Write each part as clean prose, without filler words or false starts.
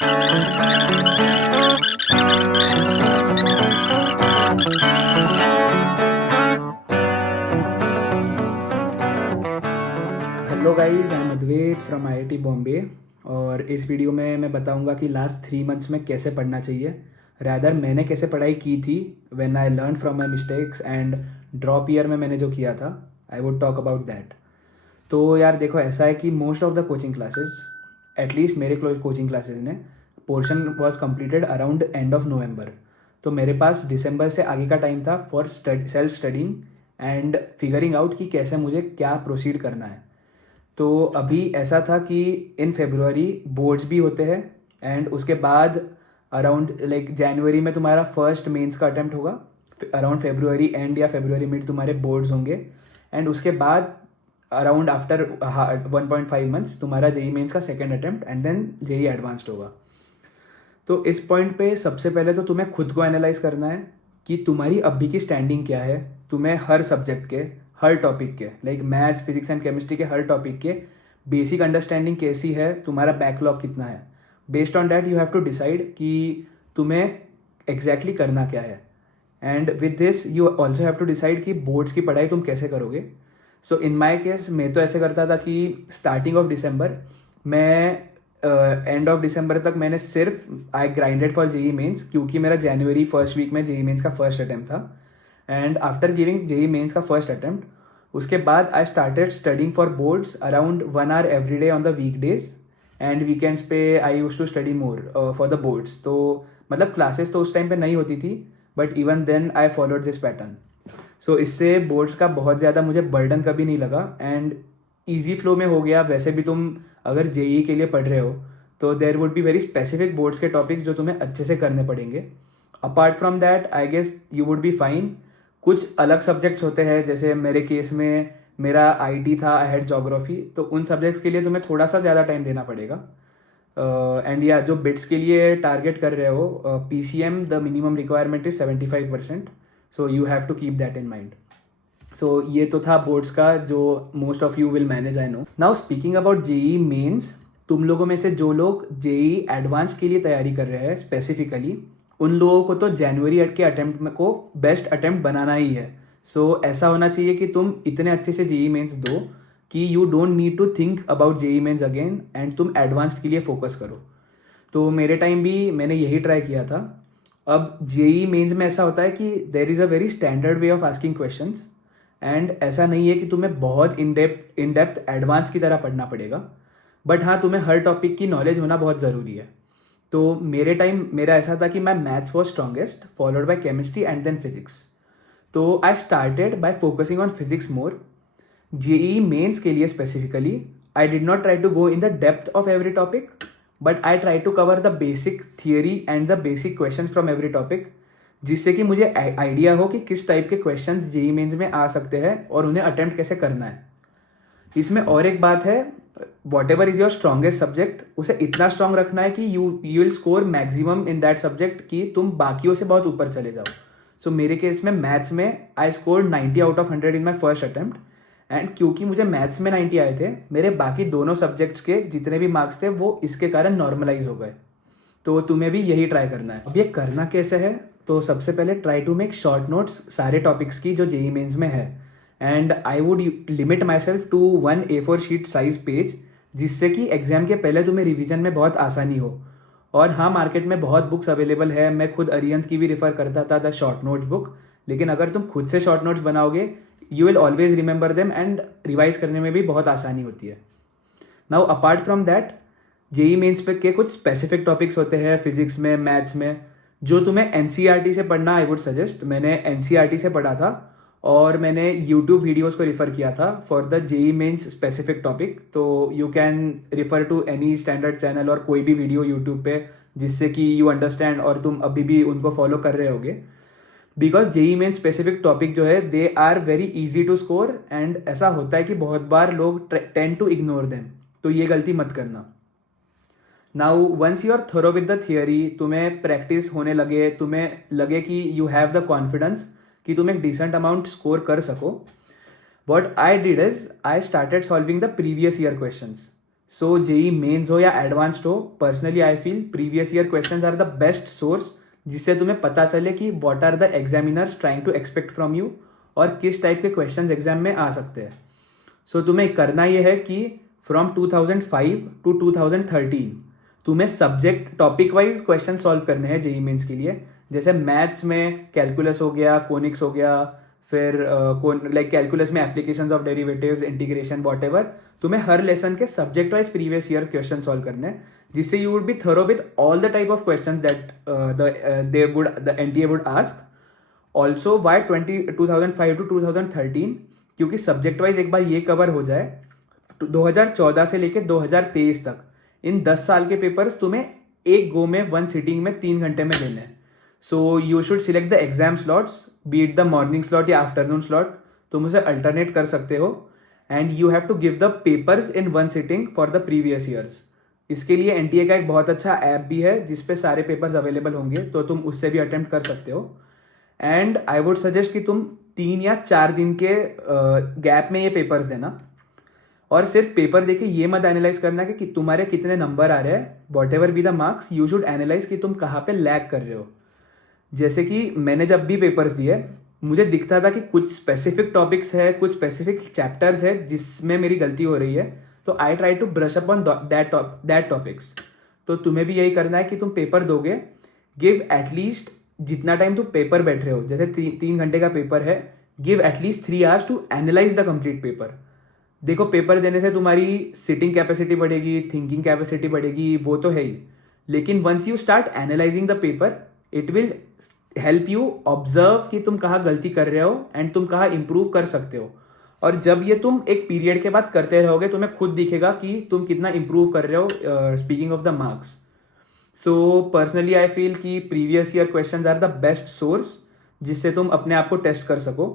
Hello guys, I am Advait from IIT Bombay. और इस video में मैं बताऊंगा कि लास्ट 3 मंथ्स में कैसे पढ़ना चाहिए, रैदर मैंने कैसे पढ़ाई की थी when I learn from my mistakes and drop year में मैंने जो किया था। I would talk about that. तो यार देखो, ऐसा है कि most of the coaching classes, at least मेरे कोचिंग क्लासेस ने portion was completed around end of November. तो मेरे पास दिसंबर से आगे का टाइम था for self studying and figuring out कि कैसे मुझे क्या प्रोसीड करना है। तो अभी ऐसा था कि इन फेब्रुवरी बोर्ड्स भी होते हैं एंड उसके बाद अराउंड लाइक जनवरी में तुम्हारा फर्स्ट मेंस का अटेम्प्ट होगा, अराउंड फेब्रुवरी एंड या फेब्रुवरी मिड तुम्हारे बोर्ड्स होंगे एंड उसके बाद अराउंड आफ्टर 1.5 मंथ्स तुम्हारा जेई मेंस का second attempt and then JEE advanced होगा। तो इस पॉइंट पे सबसे पहले तो तुम्हें खुद को एनालाइज करना है कि तुम्हारी अभी की स्टैंडिंग क्या है। तुम्हें हर सब्जेक्ट के, हर टॉपिक के, like maths physics and chemistry के हर टॉपिक के बेसिक अंडरस्टैंडिंग कैसी है, तुम्हारा बैकलॉग कितना है। Based on that you have to decide कि तुम्हें एग्जैक्टली करना क्या है। And with this you also have to decide कि बोर्ड्स की पढ़ाई तुम कैसे करोगे। सो इन माई केस मैं तो ऐसे करता था कि स्टार्टिंग ऑफ दिसंबर, मैं एंड ऑफ दिसंबर तक मैंने सिर्फ I grinded for JEE mains, क्योंकि मेरा जनवरी फर्स्ट वीक में जेई मेंस का फर्स्ट अटैम्प्ट था। And after giving JEE mains का फर्स्ट अटैम्प्ट, उसके बाद I started studying for boards around 1 hour every day on the weekdays and weekends पे I use to study more for the boards. तो मतलब classes तो उस time पे नहीं होती थी, but even then I followed this pattern. So इससे बोर्ड्स का बहुत ज़्यादा मुझे बर्डन कभी नहीं लगा एंड ईजी फ्लो में हो गया। वैसे भी तुम अगर जेई के लिए पढ़ रहे हो तो there would be very specific boards के टॉपिक्स जो तुम्हें अच्छे से करने पड़ेंगे। Apart from that I guess you would be fine. कुछ अलग सब्जेक्ट्स होते हैं, जैसे मेरे केस में मेरा आईटी था, आई हैड ज्योग्राफी, तो उन सब्जेक्ट्स के लिए तुम्हें थोड़ा सा ज़्यादा टाइम देना पड़ेगा। एंड या जो बिट्स के लिए टारगेट कर रहे हो, PCM the minimum requirement is 75%, so you have to keep that in mind. So ये तो था बोर्ड्स का, जो most of you will manage, I know. Now speaking about JEE mains, तुम लोगों में से जो लोग जेई एडवांस के लिए तैयारी कर रहे हैं स्पेसिफिकली, उन लोगों को तो जनवरी के अटेम्प्ट में को बेस्ट अटेम्प्ट बनाना ही है। सो ऐसा होना चाहिए कि तुम इतने अच्छे से जेई मेंस दो कि you don't need to think about JEE mains again and तुम एडवांस्ड के लिए फोकस करो। तो मेरे टाइम भी मैंने यही ट्राई किया था। अब जेई मेंस में ऐसा होता है कि there is a very standard way of asking questions and ऐसा नहीं है कि तुम्हें बहुत इन डेप्थ एडवांस की तरह पढ़ना पड़ेगा, बट हाँ, तुम्हें हर टॉपिक की नॉलेज होना बहुत ज़रूरी है। तो मेरे टाइम मेरा ऐसा था कि मैं maths was strongest, followed by chemistry and then physics. तो I started by focusing on physics more. JEE mains के लिए specifically I did not try to go in the depth of every topic, but I try to cover the basic theory and the basic question from every topic, जिससे कि मुझे idea हो कि किस type के questions JEE mains में आ सकते हैं और उन्हें अटेम्प्ट कैसे करना है। इसमें और एक बात है, what ever is your strongest subject, उसे इतना स्ट्रांग रखना है कि you will score maximum in that subject, कि तुम बाकियों से बहुत ऊपर चले जाओ। सो मेरे केस में मैथ्स में I score 90 out of 100 in my first attempt and क्योंकि मुझे मैथ्स में 90 आए थे, मेरे बाकी दोनों सब्जेक्ट्स के जितने भी मार्क्स थे वो इसके कारण नॉर्मलाइज हो गए। तो तुम्हें भी यही ट्राई करना है। अब ये करना कैसे है, तो सबसे पहले try to make short notes सारे टॉपिक्स की जो जेई मेंस में है and I would limit myself to 1 A4 sheet size page, जिससे कि एग्जाम के पहले तुम्हें रिवीजन में बहुत आसानी हो। और हाँ, मार्केट में बहुत बुक्स अवेलेबल है, मैं खुद अरिहंत की भी रिफर करता था, द शॉर्ट नोट्स बुक। लेकिन अगर तुम खुद से शॉर्ट नोट्स बनाओगे, you will always remember them and revise करने में भी बहुत आसानी होती है। Now apart from that, JEE mains पे के कुछ स्पेसिफिक टॉपिक्स होते हैं फिजिक्स में, मैथ्स में, जो तुम्हें एनसीईआरटी से पढ़ना आई वुड सजेस्ट। मैंने एनसीईआरटी से पढ़ा था और मैंने यूट्यूब वीडियोस को रिफ़र किया था for the JEE mains specific topic. तो you can refer to any standard channel और कोई भी वीडियो यूट्यूब पे, जिससे कि यू अंडरस्टैंड और तुम अभी भी उनको फॉलो कर रहे होगे। Because JEE main specific topic जो है, they are very easy to score and ऐसा होता है कि बहुत बार लोग टेंड टू इग्नोर देम, तो ये गलती मत करना। Now once you are thorough with the theory, तुम्हें प्रैक्टिस होने लगे, तुम्हें लगे कि यू हैव द कॉन्फिडेंस कि तुम एक डिसेंट अमाउंट स्कोर कर सको, what I did is I started solving the previous year questions. So JEE mains हो या एडवांस्ड हो, personally I feel previous year questions are the best source जिससे तुम्हें पता चले कि what are the examiners trying to expect from you और किस टाइप के क्वेश्चंस एग्जाम में आ सकते हैं. सो तुम्हें करना ये है कि फ्रॉम 2005 टू 2013 तुम्हें subject topic wise question solve करने हैं जेई मेंस के लिए. जैसे मैथ्स में कैलकुलस हो गया, कोनिक्स हो गया, फिर लाइक कैलकुलस में applications of derivatives, integration, what, तुम्हें हर लेसन के subject wise previous year question solve करने हैं, जिससे you would be thorough with all the type of question that the NTA would ask. Also why 2005 to 2013, क्योंकि subject wise एक बार ये cover हो जाए, 2014 से लेकर 2023 तक इन 10 साल के पेपर्स तुम्हें एक गो में, वन सिटिंग में 3 घंटे में देने हैं. So you should select the exam slots, be it the morning slot या आफ्टरनून स्लॉट, तुम उसे अल्टरनेट कर सकते हो. And you have to give the papers in one sitting for the previous years. इसके लिए एनटीए का एक बहुत अच्छा ऐप भी है जिसपे सारे पेपर्स अवेलेबल होंगे, तो तुम उससे भी अटेम्प्ट कर सकते हो. एंड आई वुड सजेस्ट कि तुम 3 या 4 दिन के गैप में ये पेपर्स देना, और सिर्फ पेपर देके ये मत एनालाइज करना कि तुम्हारे कितने नंबर आ रहे हैं. What ever be the marks, you should analyse कि तुम कहाँ पे लैग कर रहे हो. जैसे कि मैंने जब भी पेपर्स दिए, मुझे दिखता था कि कुछ स्पेसिफिक टॉपिक्स है, कुछ स्पेसिफिक चैप्टर्स है जिसमें मेरी गलती हो रही है, तो I try to brush up on that topics. तो तुम्हें भी यही करना है कि तुम पेपर दोगे, गिव एटलीस्ट जितना टाइम तुम पेपर बैठ रहे हो, जैसे 3 घंटे का पेपर है, give at least 3 hours to analyse the complete paper. देखो, पेपर देने से तुम्हारी सिटिंग कैपेसिटी बढ़ेगी, थिंकिंग कैपेसिटी बढ़ेगी, वो तो है ही, लेकिन once you start analysing the paper, it will help you observe कि तुम कहाँ गलती कर रहे हो एंड तुम कहाँ इंप्रूव कर सकते हो. और जब ये तुम एक पीरियड के बाद करते रहोगे, तुम्हें खुद दिखेगा कि तुम कितना इंप्रूव कर रहे हो. Speaking of the marks, so personally I feel कि previous year questions are the best source जिससे तुम अपने आप को टेस्ट कर सको.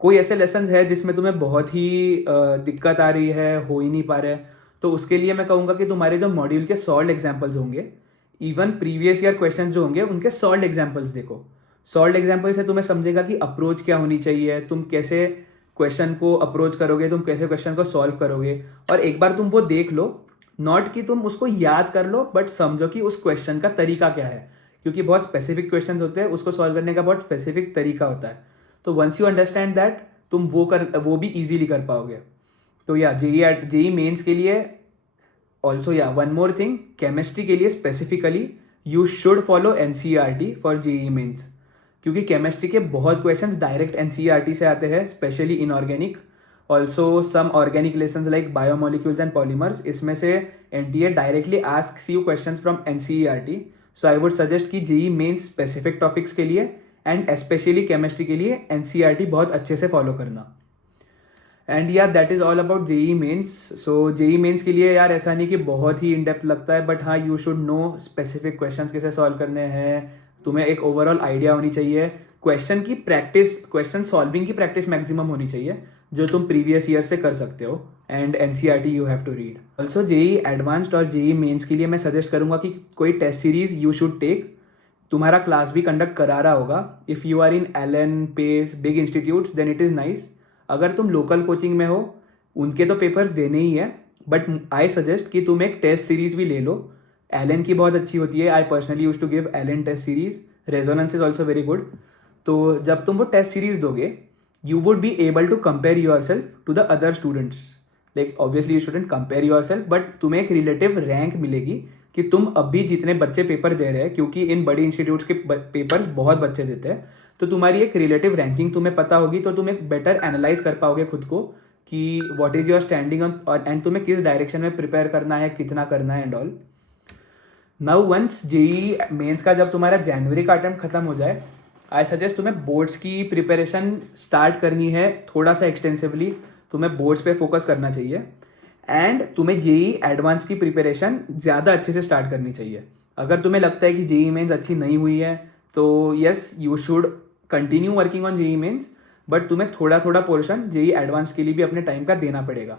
कोई ऐसे लेसन है जिसमें तुम्हें बहुत ही दिक्कत आ रही है, हो ही नहीं पा रहे, तो उसके लिए मैं कहूँगा कि तुम्हारे जो मॉड्यूल के सॉल्व एग्जाम्पल्स होंगे, इवन प्रीवियस ईयर क्वेश्चन जो होंगे, उनके सॉल्व एग्जाम्पल्स देखो. सॉल्व एग्जाम्पल से तुम्हें समझेगा कि अप्रोच क्या होनी चाहिए, तुम कैसे क्वेश्चन को अप्रोच करोगे, तुम कैसे क्वेश्चन को सॉल्व करोगे. और एक बार तुम वो देख लो, नॉट कि तुम उसको याद कर लो, बट समझो कि उस क्वेश्चन का तरीका क्या है, क्योंकि बहुत स्पेसिफिक क्वेश्चन होते हैं, उसको सॉल्व करने का बहुत स्पेसिफिक तरीका होता है. तो वंस यू अंडरस्टैंड दैट, तुम वो भी इजीली कर पाओगे. तो या जेई मेंस के लिए ऑल्सो, या वन मोर थिंग, केमिस्ट्री के लिए specifically you should follow NCERT for JEE mains, क्योंकि केमिस्ट्री के बहुत क्वेश्चंस डायरेक्ट एनसीईआरटी से आते हैं, specially inorganic. Also some organic lessons like biomolecules and polymers, इसमें से NTA directly asks you questions from NCERT. So I would suggest कि JEE mains specific topics के लिए एंड स्पेशली केमिस्ट्री के लिए एनसीईआरटी बहुत अच्छे से फॉलो करना. एंड यार that is all about JEE mains. So JEE mains के लिए यार ऐसा नहीं कि बहुत ही इन डेप्थ लगता है, बट हाँ, you should know specific questions कैसे सॉल्व करने हैं, तुम्हें एक ओवरऑल आइडिया होनी चाहिए. क्वेश्चन की प्रैक्टिस, क्वेश्चन सॉल्विंग की प्रैक्टिस मैक्सिमम होनी चाहिए, जो तुम प्रीवियस ईयर से कर सकते हो. And NCERT you have to read. Also JEE advanced और जेई मेंस के लिए मैं सजेस्ट करूंगा कि कोई test series you should take. तुम्हारा क्लास भी कंडक्ट करा रहा होगा. If you are in Allen, Pace, big institutes, then it is nice. अगर तुम लोकल कोचिंग में हो, उनके तो पेपर्स देने ही है, बट आई सजेस्ट कि तुम एक टेस्ट सीरीज भी ले लो. एलन की बहुत अच्छी होती है. I personally use to give Allen test series. Resonance is also very good. तो जब तुम वो टेस्ट सीरीज दोगे, you would be able to compare yourself to the other students. Like obviously you shouldn't compare yourself, but तुम्हें एक relative rank मिलेगी कि तुम अभी जितने बच्चे पेपर दे रहे हैं, क्योंकि इन बड़ी इंस्टीट्यूट्स के पेपर्स बहुत बच्चे देते हैं, तो तुम्हारी एक रिलेटिव रैंकिंग तुम्हें पता होगी, तो तुम एक बेटर एनालाइज कर पाओगे खुद को कि what is your standing on, and तुम्हें किस डायरेक्शन में प्रिपेयर करना है, कितना करना है and all. Now once JEE mains का जब तुम्हारा जनवरी का अटेम्प्ट खत्म हो जाए, आई सजेस्ट तुम्हें बोर्ड्स की प्रिपरेशन स्टार्ट करनी है थोड़ा सा एक्सटेंसिवली. तुम्हें बोर्ड्स पे फोकस करना चाहिए एंड तुम्हें जेई एडवांस की प्रिपरेशन ज़्यादा अच्छे से स्टार्ट करनी चाहिए. अगर तुम्हें लगता है कि जेई मेंस अच्छी नहीं हुई है, तो yes, you should continue working on JEE mains, but तुम्हें थोड़ा थोड़ा पोर्शन जेई एडवांस के लिए भी अपने टाइम का देना पड़ेगा.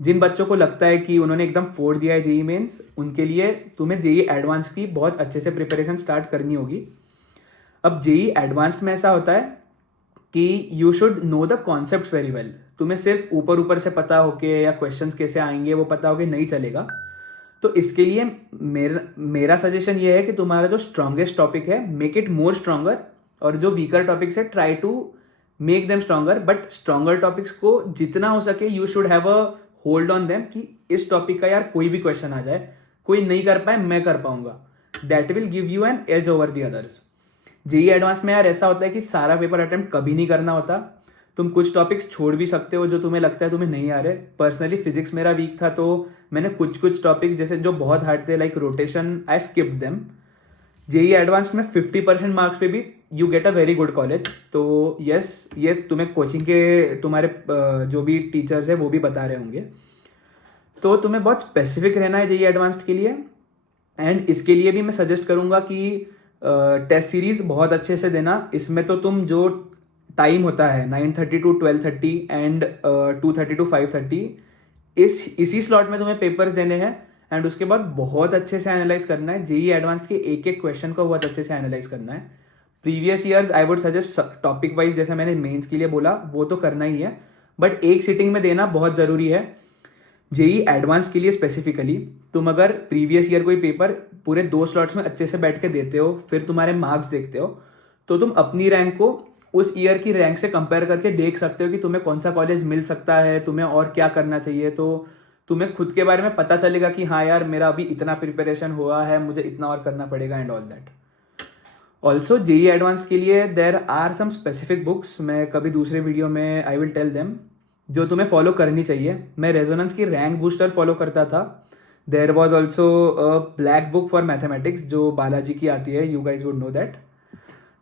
जिन बच्चों को लगता है कि उन्होंने एकदम फोड़ दिया है जेई मेंस, उनके लिए तुम्हें जेई एडवांस की बहुत अच्छे से प्रिपरेशन स्टार्ट करनी होगी. अब जेई एडवांस्ड में ऐसा होता है कि you should know the concept very well. तुम्हें सिर्फ ऊपर ऊपर से पता हो के या क्वेश्चंस कैसे आएंगे वो पता हो के नहीं चलेगा। तो इसके लिए मेरा सजेशन ये है कि तुम्हारा जो स्ट्रॉन्गेस्ट टॉपिक है मेक इट मोर स्ट्रॉन्गर, और जो वीकर टॉपिक्स है try to make them stronger. But stronger topics को जितना हो सके you should have a hold on them कि इस टॉपिक का यार कोई भी क्वेश्चन आ जाए, कोई नहीं कर पाए मैं कर पाऊंगा, that will give you an edge over the others. JEE advance में यार ऐसा होता है कि सारा पेपर अटेम्प्ट कभी नहीं करना होता, तुम कुछ टॉपिक्स छोड़ भी सकते हो जो तुम्हें लगता है तुम्हें नहीं आ रहे। पर्सनली फिजिक्स मेरा वीक था तो मैंने कुछ कुछ टॉपिक्स जैसे जो बहुत हार्ड थे लाइक रोटेशन आई स्किप्ड देम। जेई एडवांस में 50% मार्क्स पे भी you get a very good college. तो यस, ये तुम्हें कोचिंग के तुम्हारे जो भी टीचर्स है वो भी बता रहे होंगे। तो तुम्हें बहुत स्पेसिफिक रहना है जेई एडवांस्ड के लिए, एंड इसके लिए भी मैं सजेस्ट करूंगा कि टेस्ट सीरीज बहुत अच्छे से देना। इसमें तो तुम जो टाइम होता है 9:30 to 12:30 एंड 2:30 to 5:30, इसी स्लॉट में तुम्हें पेपर्स देने हैं, एंड उसके बाद बहुत अच्छे से एनालाइज करना है। जेई एडवांस के एक एक क्वेश्चन को बहुत अच्छे से एनालाइज करना है। Previous years I would suggest topic wise, जैसे मैंने मेंस के लिए बोला वो तो करना ही है, बट एक सिटिंग में देना बहुत ज़रूरी है। जेई एडवांस के लिए स्पेसिफिकली तुम अगर प्रीवियस ईयर कोई पेपर पूरे 2 स्लॉट्स में अच्छे से बैठ के देते हो, फिर तुम्हारे मार्क्स देखते हो, तो तुम अपनी रैंक को उस ईयर की रैंक से कंपेयर करके देख सकते हो कि तुम्हें कौन सा कॉलेज मिल सकता है, तुम्हें और क्या करना चाहिए। तो तुम्हें खुद के बारे में पता चलेगा कि हाँ यार मेरा अभी इतना प्रिपरेशन हुआ है, मुझे इतना और करना पड़ेगा and all that. Also JEE advance के लिए there are some specific books, मैं कभी दूसरे वीडियो में आई विल टेल देम, जो तुम्हें फॉलो करनी चाहिए। मैं रेजोनेंस की रैंक बूस्टर फॉलो करता था। There was also a black book for mathematics जो बालाजी की आती है, you guys would know that.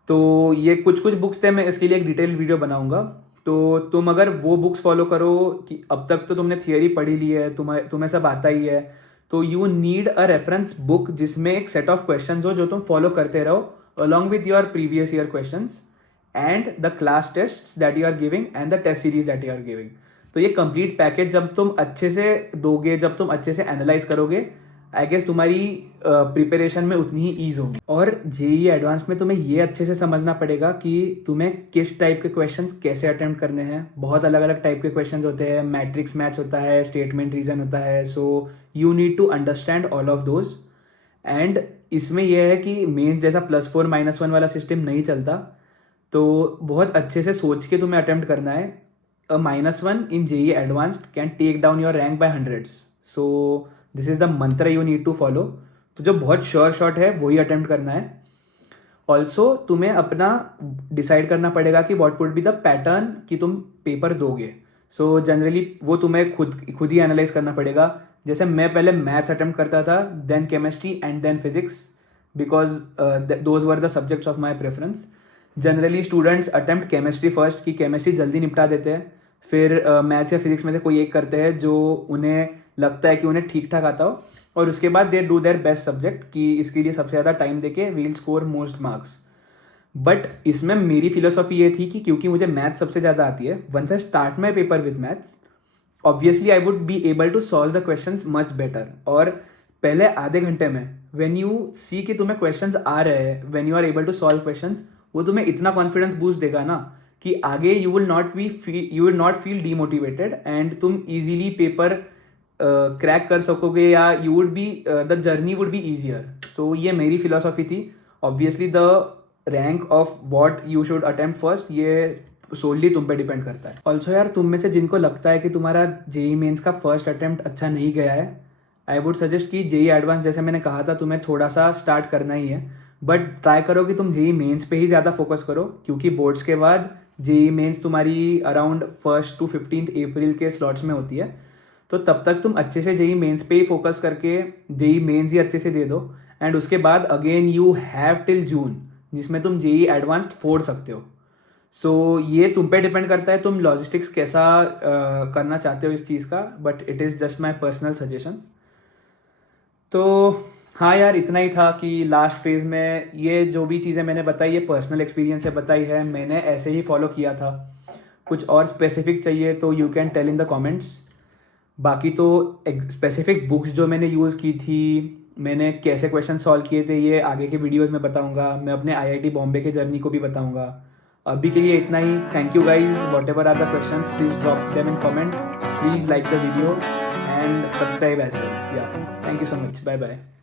तो ये कुछ कुछ बुक्स थे, मैं इसके लिए एक डिटेल वीडियो बनाऊंगा। तो तुम अगर वो बुक्स फॉलो करो कि अब तक तो तुमने थियरी पढ़ी ली है, तुम्हें सब आता ही है, तो you need a reference book जिसमें एक सेट ऑफ क्वेश्चंस हो जो तुम फॉलो करते रहो along with your previous year questions and the class tests that you are giving and the test series that you are giving। तो ये complete package जब तुम अच्छे से दोगे, जब तुम अच्छे से एनालाइज करोगे, आई गेस तुम्हारी प्रिपरेशन में उतनी ही ईज होगी। और जेई एडवांस में तुम्हें ये अच्छे से समझना पड़ेगा कि तुम्हें किस टाइप के क्वेश्चंस कैसे अटेम्प्ट करने हैं। बहुत अलग अलग टाइप के क्वेश्चंस होते हैं, मैट्रिक्स मैच होता है, स्टेटमेंट रीजन होता है, so you need to understand all of those. And इसमें यह है कि मेंस जैसा +4 -1 वाला सिस्टम नहीं चलता, तो बहुत अच्छे से सोच के तुम्हें अटेम्प्ट करना है। A -1 in JEE advanced can take down your rank by hundreds, so this is the mantra you need to follow. तो जो बहुत श्योर शॉट है वही अटेम्प्ट करना है। ऑल्सो तुम्हें अपना डिसाइड करना पड़ेगा कि what would be the pattern कि तुम पेपर दोगे। सो जनरली वो तुम्हें खुद ही एनालाइज करना पड़ेगा। जैसे मैं पहले मैथ्स अटेम्प्ट करता था, then chemistry and then physics, because those were the subjects of my preference. Generally students attempt chemistry first कि केमिस्ट्री जल्दी निपटा देते हैं, फिर मैथ्स या फिजिक्स में से कोई एक करते हैं जो उन्हें लगता है कि उन्हें ठीक ठाक आता हो, और उसके बाद they do their best subject कि इसके लिए सबसे ज़्यादा टाइम देके will score most marks. But इसमें मेरी फिलोसॉफी ये थी कि क्योंकि मुझे मैथ्स सबसे ज़्यादा आती है, once I start my paper with maths obviously I would be able to solve the questions much better. और पहले आधे घंटे में व्हेन यू सी कि तुम्हें क्वेश्चंस आ रहे हैं, when you are able to solve questions, वो तुम्हें इतना कॉन्फिडेंस बूस्ट देगा ना कि आगे you will not feel demotivated, and तुम इजीली पेपर क्रैक कर सकोगे, या you would be the journey would be easier. So ये मेरी फिलोसॉफी थी। Obviously the rank of what you should attempt first ये सोलली तुम पे डिपेंड करता है। ऑल्सो यार तुम में से जिनको लगता है कि तुम्हारा जेई मेंस का फर्स्ट अटेम्प्ट अच्छा नहीं गया है, आई वुड सजेस्ट कि जेई एडवांस जैसे मैंने कहा था तुम्हें थोड़ा सा स्टार्ट करना ही है, बट ट्राई करो कि तुम जेई मेंस पे ही ज़्यादा फोकस करो, क्योंकि बोर्ड्स के बाद जेई मेंस तुम्हारी अराउंड 1 to 15 अप्रैल के स्लॉट्स में होती है। तो तब तक तुम अच्छे से जेई मेंस पे ही फोकस करके जेई मेंस ही अच्छे से दे दो, एंड उसके बाद again you have till June जिसमें तुम जेई एडवांस्ड फोड़ सकते हो। सो ये तुम पे डिपेंड करता है तुम लॉजिस्टिक्स कैसा करना चाहते हो इस चीज़ का, but it is just my personal suggestion. तो हाँ यार इतना ही था कि लास्ट फेज में ये जो भी चीज़ें मैंने बताई ये पर्सनल एक्सपीरियंस से बताई है, मैंने ऐसे ही फॉलो किया था। कुछ और स्पेसिफिक चाहिए तो you can tell in the comments. बाकी तो स्पेसिफिक बुक्स जो मैंने यूज़ की थी, मैंने कैसे क्वेश्चन सॉल्व किए थे, ये आगे के वीडियोस में बताऊंगा। मैं अपने आईआईटी बॉम्बे के जर्नी को भी बताऊंगा। अभी के लिए इतना ही. Thank you guys. Whatever are the questions, please drop them in comment. Please like the video and subscribe as well. Yeah, thank you so much. Bye bye.